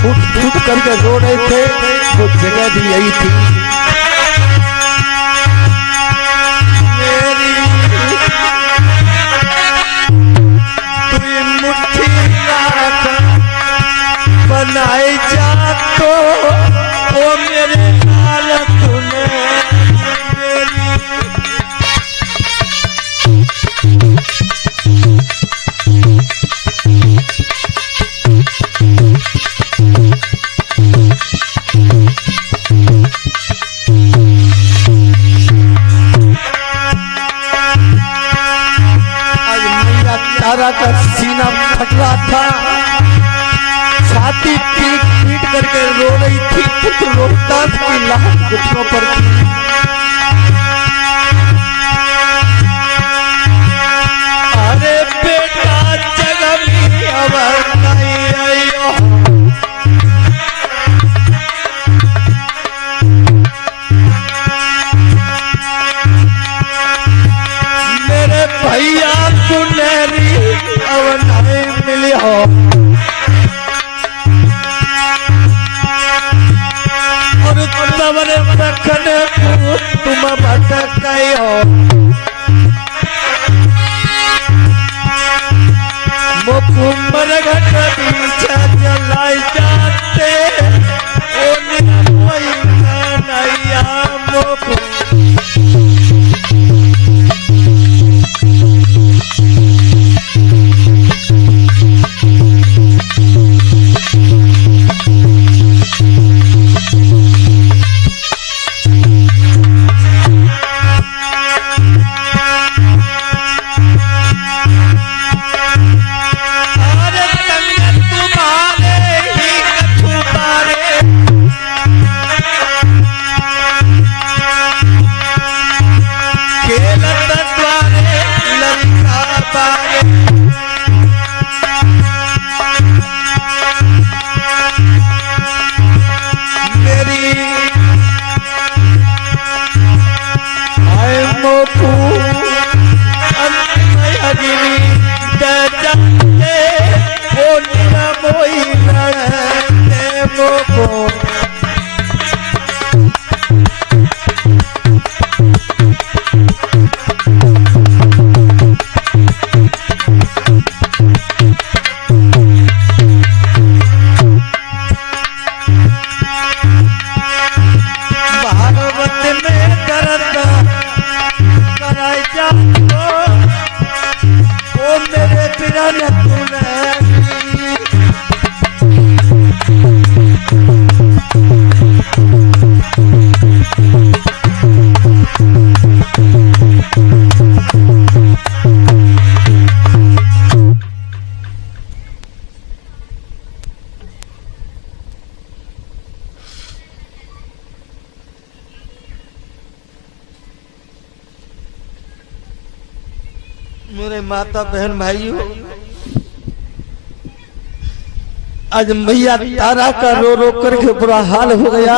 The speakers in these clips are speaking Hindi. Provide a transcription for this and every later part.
फूट फूट करके रो रहे थे, वो जगह भी यही थी। मेरी तुई मुट्ठी राख बनाई जा तो वो मेरे लाल तूने तारा का सीना फट रहा था, छाती पीट पीट करके रो रही थी। पुत्र रोहतास की लाश घुटनों पर थी। अरे बेटा जगह में अब नहीं आयो, मेरे भैया सुनहरी अब नहीं मिली हो। और तमरे रखने तुम भटक गए हो। मुकुमर घट पीछे चलाई जाते कोई नैया मुकुम मेरे माता बहन भाइयों, आज मैया तारा का रो रो करके बुरा हाल हो गया।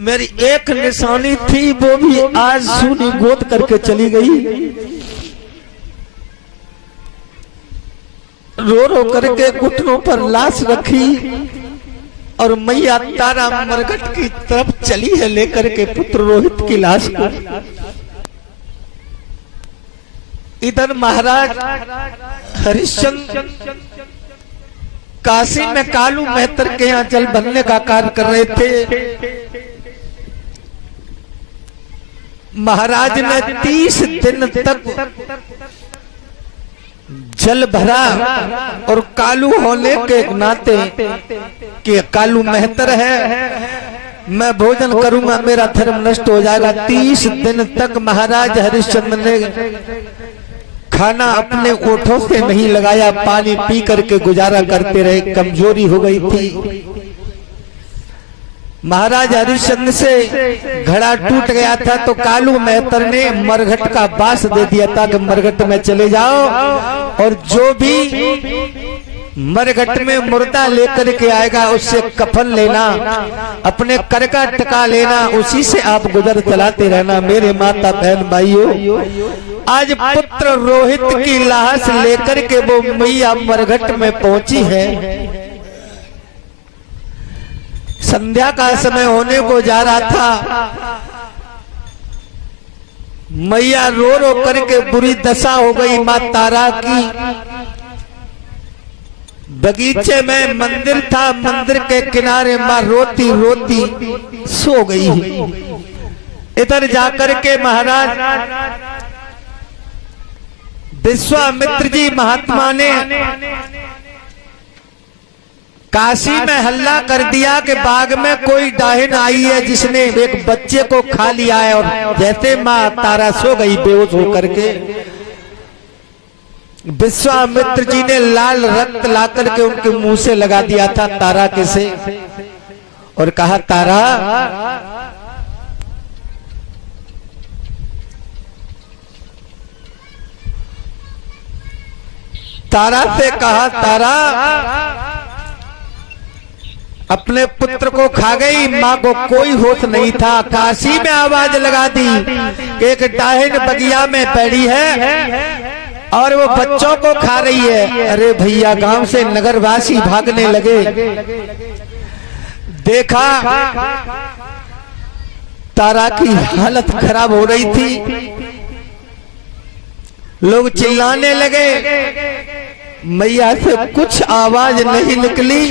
मेरी एक निशानी थी वो भी आज सूनी गोद करके चली गई। रो रो करके घुटनों पर लाश रखी और मैया तारा मरघट की तरफ चली है लेकर के पुत्र रोहित की लाश को। इधर महाराज हरिश्चंद्र काशी में कालू मेहतर के यहाँ जल भरने का कार्य कर रहे थे। महाराज ने 30 दिन तक जल भरा और कालू होने के नाते कि कालू मेहतर है, मैं भोजन करूंगा, मेरा धर्म नष्ट हो जाएगा। 30 दिन तक महाराज हरिश्चंद्र ने खाना अपने ओठों से नहीं लगाया, पानी पी करके गुजारा करते रहे। कमजोरी हो गई थी। महाराज हरिश्चंद्र से घड़ा टूट गया था तो कालू मेहतर ने मरघट का बांस दे दिया था कि मरघट में चले जाओ और जो भी मरघट में मुर्दा लेकर के आएगा, उससे कफन लेना, अपने कर का टका लेना, उसी से आप गुजर चलाते रहना। मेरे माता बहन भाइयों, आज पुत्र रोहित की लाश लेकर के वो मैया मरघट में पहुंची है। संध्या का समय होने को जा रहा था, मैया रो रो करके बुरी दशा हो गई मां तारा की। बगीचे में मंदिर था, मंदिर के किनारे मां रोती रोती सो गई। इधर जाकर के महाराज विश्वामित्र जी महात्मा ने काशी में हल्ला कर दिया कि बाग में कोई डाहिन आई है जिसने एक बच्चे को खा लिया है। और जैसे मां तारा सो गई बेहोश होकर के, विश्वामित्र जी ने लाल रक्त ला करके उनके मुंह से लगा दिया था तारा के से, और कहा तारा तारा से कहा तारा अपने पुत्र को खा गई। माँ को कोई होश नहीं था, काशी में आवाज लगा दी कि एक डाहिन बगिया में बैठी है और वो बच्चों को खा रही है। अरे भैया, गांव से नगरवासी भागने लगे। देखा तारा की हालत खराब हो रही थी, लोग चिल्लाने लगे। मैया से कुछ आवाज नहीं निकली,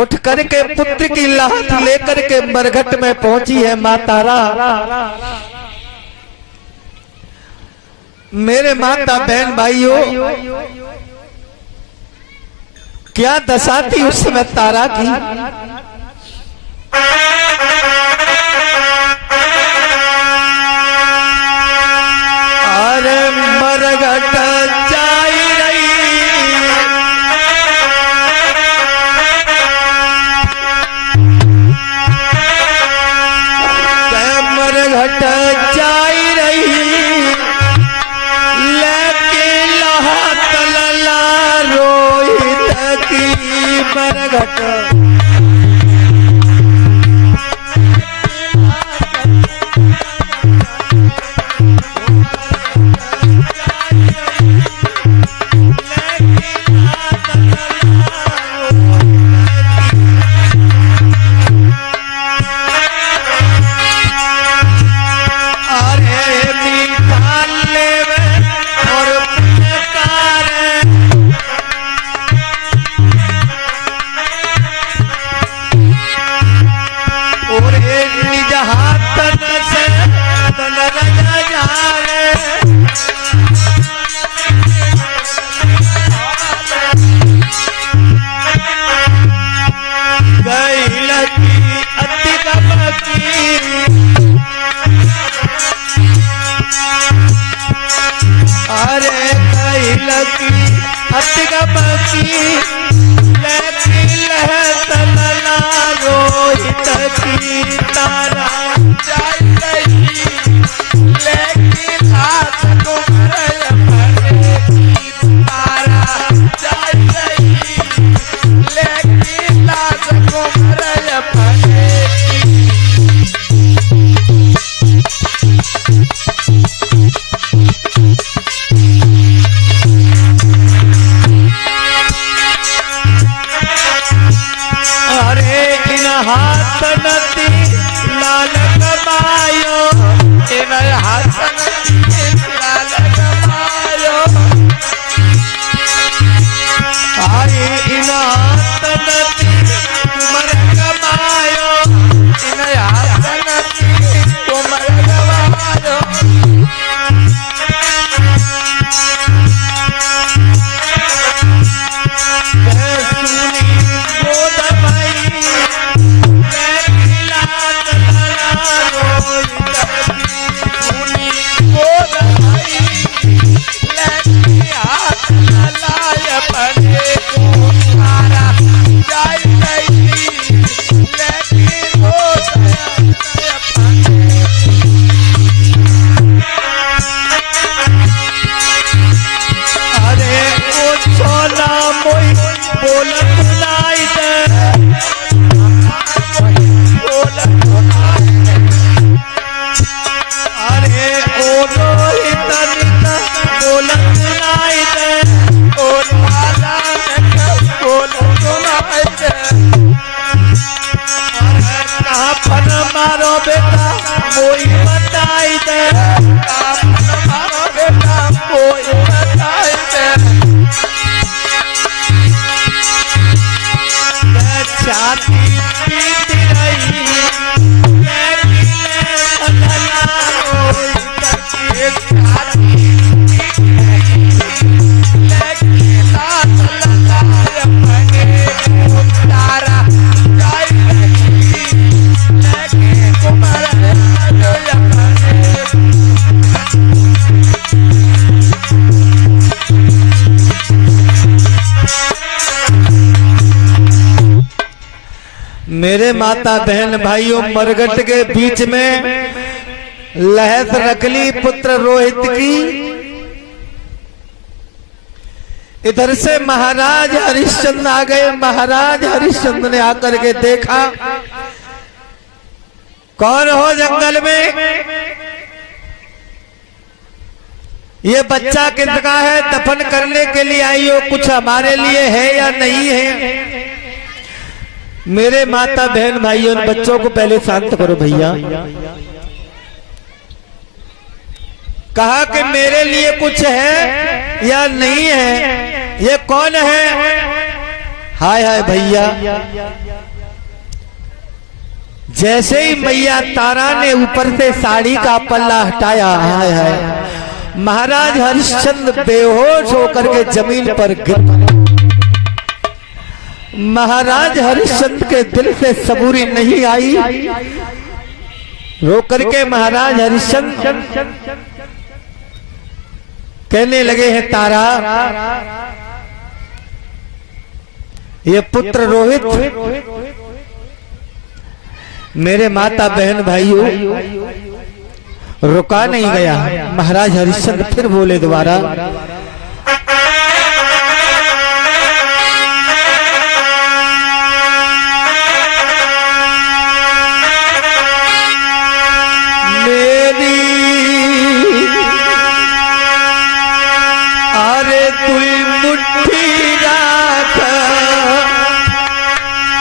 उठ करके पुत्र की लाश लेकर के मरघट में पहुंची है मां तारा। मेरे माता बहन भाइयों, क्या दशा थी उस समय तारा की। अरे मरघट जाई रही, मरघट जाई रही, लेके लहा तलला रोहित की मरघट। रोहित की तारा जाई रही, लेकिन हाथ को तारा जाई रही, लेकिन हाथ को हाथ नती लाल कमायो, इन हाथ नती लाल कमायो, आई इन हाथ नती तुमर कमायो, इन हाथ नती तुमर कमायो। सुनी गोद भाई बोलत नाई दे अरे ओ रोहित बोलत नाई दे ओ लाला बोलत नाई दे कहाँ पर मारो बेटा कोई बताई दे कहाँ पर मारो बेटा कोई बताई दे छाती पीती रही मेरे माता बहन भाइयों मरगट के बीच में लहस रखली पुत्र रोहित की। इधर से महाराज हरिश्चंद्र आ गए। महाराज हरिश्चंद्र ने आकर के देखा कौन हो जंगल में, ये बच्चा किसका है, दफन करने के लिए आई हो, कुछ हमारे लिए है या नहीं है। मेरे माता बहन भाइयों बच्चों को पहले शांत करो भैया। कहा कि मेरे लिए कुछ है या नहीं है, ये कौन है। हाय हाय भैया, जैसे ही मैया तारा ने ऊपर से साड़ी का पल्ला हटाया, हाय हाय, महाराज हरिश्चंद्र बेहोश होकर के जमीन पर गिर। महाराज हरिश्चंद्र के दिल से सबूरी नहीं आई। रो करके महाराज हरिश्चंद्र कहने लगे हैं तारा, ये पुत्र रोहित मेरे माता बहन भाइयों रुका नहीं गया। महाराज हरिश्चंद्र फिर बोले दोबारा,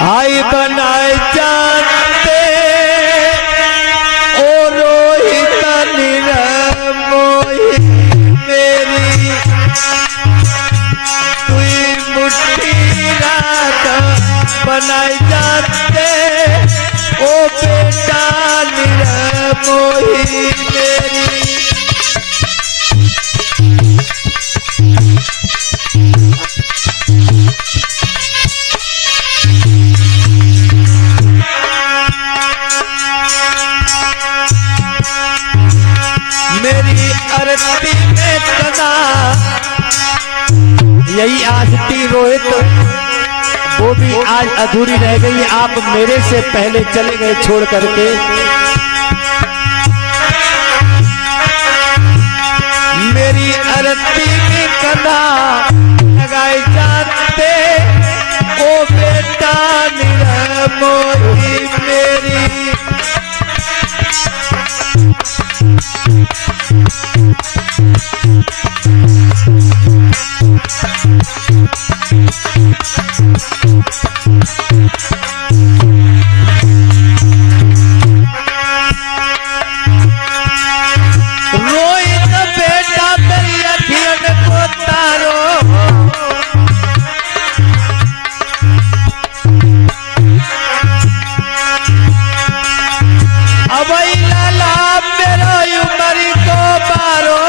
आई बनाए जानते ओ रोहित निरमोही मेरी तुई मुट्ठी राख बनाए जानते ओ बेटा निरमोही मेरी। मेरी अरती में कदा यही आज थी रोहित, वो भी आज अधूरी रह गई। आप मेरे से पहले चले गए छोड़ करके। मेरी अरती में कदा लगाए जाते ओ बेटा निरमोही मेरी। रोहित बेटा तेरी अखियन को तारो, अबई लाला मेरो उमरी को बारो।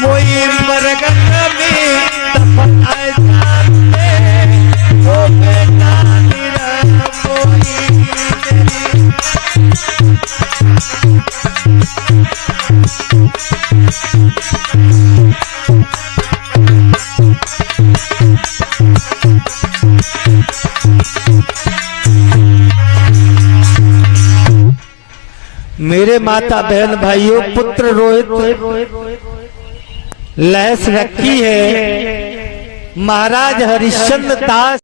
मोई मरगट में दफन आए जाते ओ बेटा निरमोही मेरी। मेरे माता बहन भाइयों पुत्र रोहित लहस रखी है महाराज हरिश्चंद्र दास